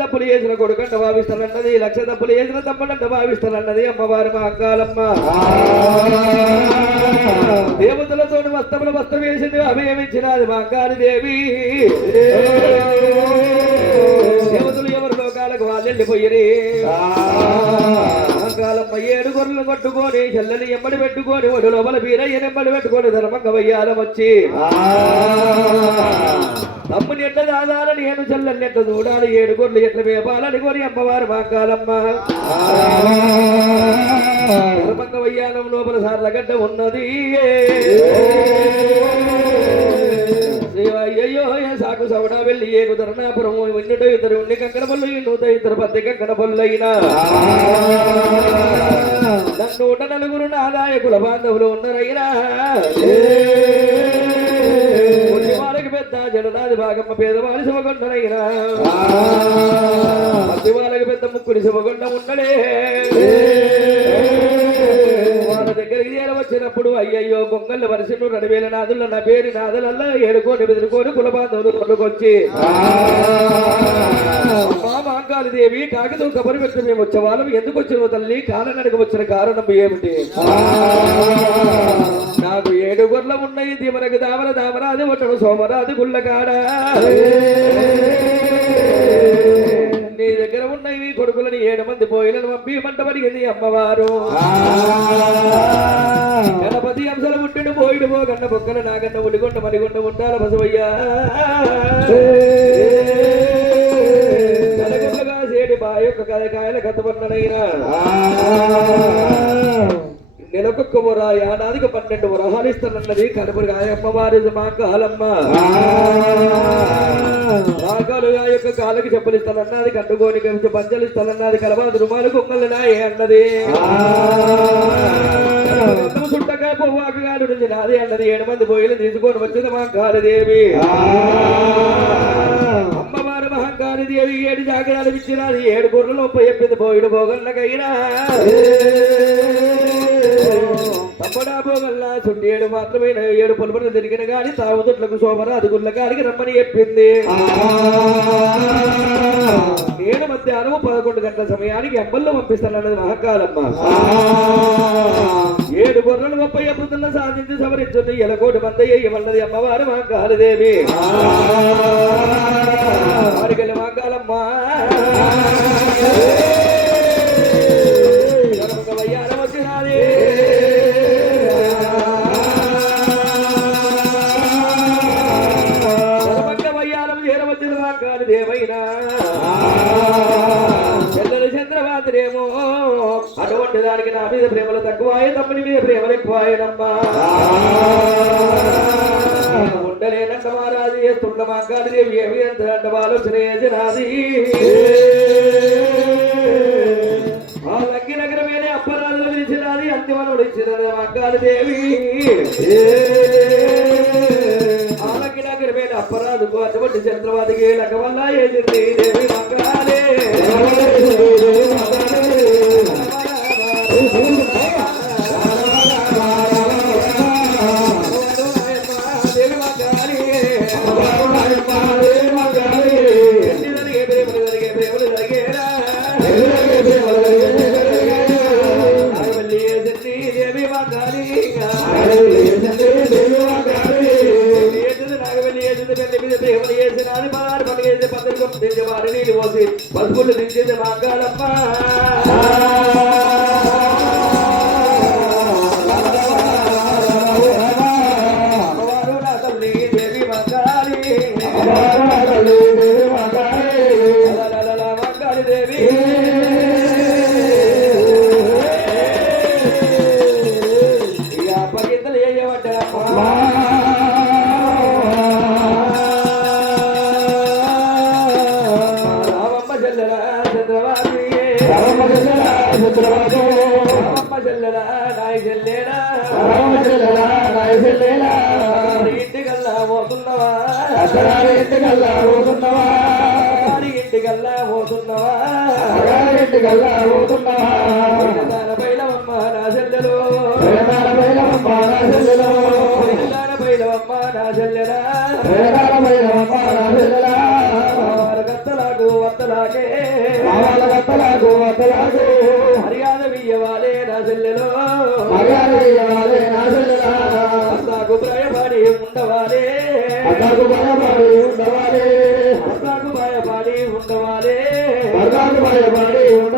తప్పులు చేసిన కొడుకంట భావిస్తానన్నది. లక్ష తప్పులు చేసిన తమ్ముడంట భావిస్తానన్నది. అమ్మవారు మా అంకాలమ్మ దేవతలతో వస్త్రములు వస్త్రం వేసింది. అభయమిచ్చినది మా అంకాలి దేవి. దేవతలు ఎవరు లోకాలకు వాళ్ళు వెళ్ళిపోయిరి కాలమ్మ ఏడు గొర్రెలు కొట్టుకొని చెల్లని ఎమ్మడి పెట్టుకొని ఒడు లోపల బీరయ్యని ఎమ్మడి పెట్టుకొని ధర్మంగా వయ్యాలం వచ్చి. ఎట్ల దాదాలని నేను చెల్లని ఎట్ల చూడాలి ఏడు గొర్రెలు ఎట్ల వేపాలని కొని అమ్మవారు మా కాలమ్మ లోపల సార్ల గడ్డ ఉన్నది అయ్యో సాకు సవడా వెళ్ళి ఏ కుదరణాపురం విన్నుట ఇద్దరు ఉండి కంకణ పళ్ళు నూత ఇద్దరు పత్తి కంకణ పళ్ళు అయినా నూట నలుగురు నాదాయకుల బాంధవులు ఉన్నారైనా జడనాది భాగమ్మ పేదవాడి శివగొండనైనా వాళ్ళకి పెద్ద ముక్కుడి శివగొండ ఉండడే వాళ్ళ దగ్గరికి చేరవచ్చినప్పుడు అయ్యయ్యో గొంగళ్ళ వరుసను రెండు వేల నాదుల నా పేరు నాదులల్లా ఏడుకోని బెదురుకోని కుల బాంధవులు కొనుకొచ్చి మాంకాళి దేవి కాకితో కబురు పెట్టి మేము వచ్చే వాళ్ళం ఎందుకు వచ్చిన తల్లి? కారణానికి వచ్చిన కారణం ఏమిటి? నాకు ఏడు గొర్రెలు ఉన్నాయి. దిమరకు దామర దామరాది ఒట్టడు సోమరాది గుళ్ళకాడ. నీ దగ్గర ఉన్నవి కొడుకులని ఏడు మంది పోయిలను పంపి మంట పడిగింది అమ్మవారు. గణపతి అంశల పుట్టిన పోయిడు పో గన్న బొక్కల నాగన్న ఉడిగొండ మరిగొండ ఉండాల బసవయ్యా. కలకాయల నెలకొక్క ఏడాదికి పన్నెండు వరహాలు ఇస్తానన్నది కనుపరి అమ్మవారి మా కాలమ్మ రాగాలు ఆ యొక్క కాళ్ళకి చెప్పులిస్తానన్నది కట్టుకోని కలిసి పంచలు ఇస్తానన్నది కలబాదు రుమాలు కుమ్మలు నాయే అన్నది. చుట్టగా పొవ్వాకు నుంచి నాది అన్నది. ఏడు మంది పోయిలు తీసుకొని వచ్చింది మా కాలదేవి దేవి ఏడు జాగ్రత్తలు ఇచ్చినారు ఏడు గొర్రెలు ఎప్పింది పోయిడు పోగళ్ళకైనా తప్పడా పోగల్లా చుట్టి ఏడు మాత్రమే ఏడు పొలపలు తిరిగిన గాని తాగుతుట్లకు సోమర అదుగుళ్ళ గారికి రమ్మని చెప్పింది. ఏడు మధ్యాహ్నం పదకొండు గంటల సమయానికి ఎంబల్లో పంపిస్తానన్నది మహకాలమ్మ. ఏడు గొర్రెలు ముప్పై అమృతులను సాధించి సమరించుంది ఎలకోటి మందయ్య ఇవ్వన్నది అమ్మవారు మహకాలదేవి చంద్రవాదులేమో అటువంటి దానికి నా మీద ప్రేమలు తక్కువ తమ్ముని మీద ప్రేమలు ఎక్కువ కుండలేన మారాది తుండ మాంగాది దేవి ఏమి ఎంత అంటే ఆలోచన ఆ లక్కి నగరమేనే అప్పరాజులు పిలిచినది అంతిమలు ఇచ్చినది మాకాడి దేవి. ఆ లక్కి నగరమేనే అప్పరాజుకు అటువంటి చంద్రవాదికి లక్క వల్ల ఏసింది దేవి మంగాలే. వారిని దించి వారి నీళ్ళు పోసి పసుపులు ఇంటికల్లా పోతున్నావా? వారి ఇంటికల్లా పోతున్నవా? ఇంటికల్లా పోతున్నావా? దాన పైలవమ్మ నా చెల్లెలు? నా దాన పైలవమ్మ నా చెల్లెలా? వేదాల వైరమ్మ నా చెల్లెలా? కత్తలాకు వత్తలాకే అత్తలాగు అత్తలాగు మర్యాద వియ్యవాలే నా చెల్లెలో. మర్యాద ఇయ్యాలి నా చెల్లెలా? అస్తాకు భయపడి ఉండవాలే అత్తకు భయపడి ఉండవాలి అస్తాకు భయపడి ఉండవాలే అత్తకు భయపడి ఉండవాలి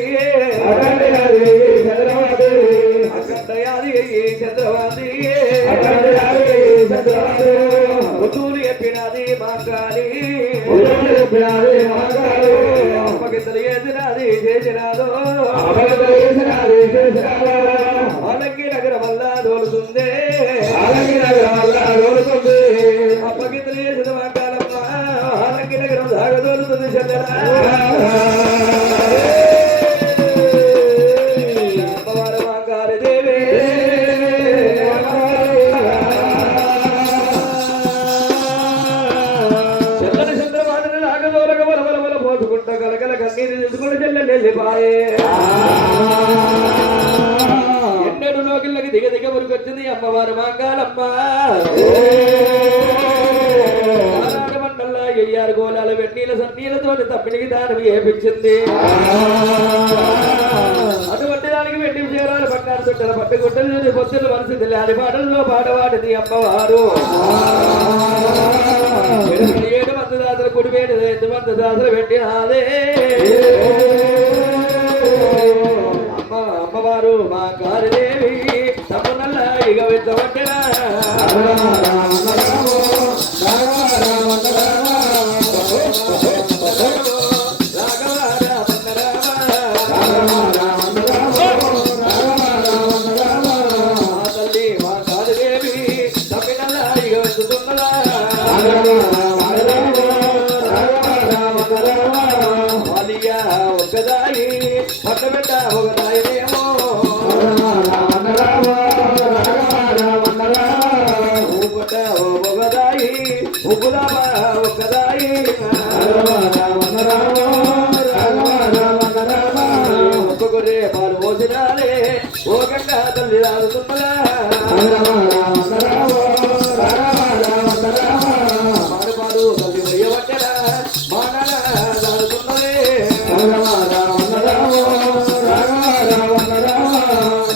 అమ్మవారు మాకాలి దేవే చెల్లని చంద్రమాటని నాగదోలక బల బల బల పోసుకుంటా కలకల కన్నీరు తీసుకుని చెల్లెల్లి బాయే లోకిళ్ళకి దిగ దిగ మురికొచ్చింది అమ్మవారు మాంగాలమ్మ. ఆనాడు ఎయ్యారు గోళాలు వెన్నీల సన్నీలతో తప్పిడికి దానం ఏపించింది. అటువంటి దానికి వెండి చేరాలి బంగారు చుట్టల పట్టి గుట్టలు పొత్తులు మనసు తెలియాలి పాటల్లో పాడవాడిది అమ్మవారు. ఏడు మంది దాతలు కుడి వేడు ఐదు మంది దాతలు పెట్టినాదే అమ్మ అమ్మవారు మా కారు దేవి ఇక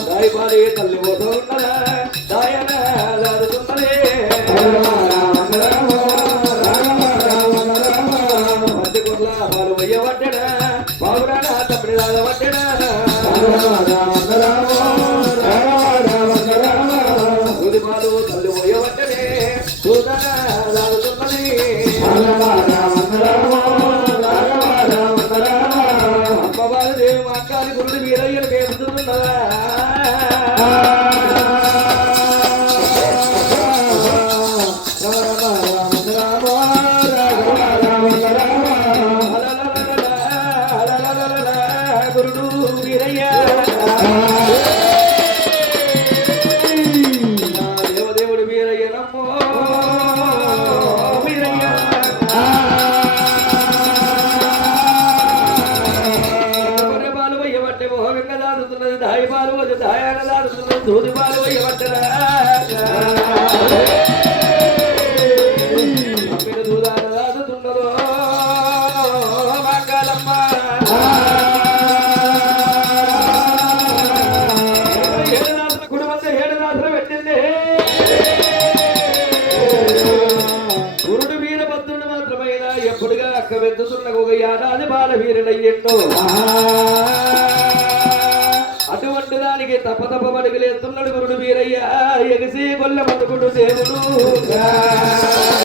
దాయి పాడి తల్లి పోతూ ఉన్నదా? మధ్య కుర్ల పాలు పోయవట్టరా బాబురాడా తమ్మిడి రాలవట్టరా సూది పాలు తల్లి పోయవట్టనే సూదన రాలుతున్నది అమ్మవారి రాత్రుల కుటుంబంతో ఏడు రాత్రులు పెట్టింది గురుడు వీరభద్రుడు మాత్రమైన ఎప్పుడుగా అక్క వెతుతున్న ఒక ఏడాది బాల వీరుడయ్యో అటువంటి ఉండడానికి తప్ప గురుడు వీరయ్య. ఎగసి కొల్ల పడుకుడు దేవుడు.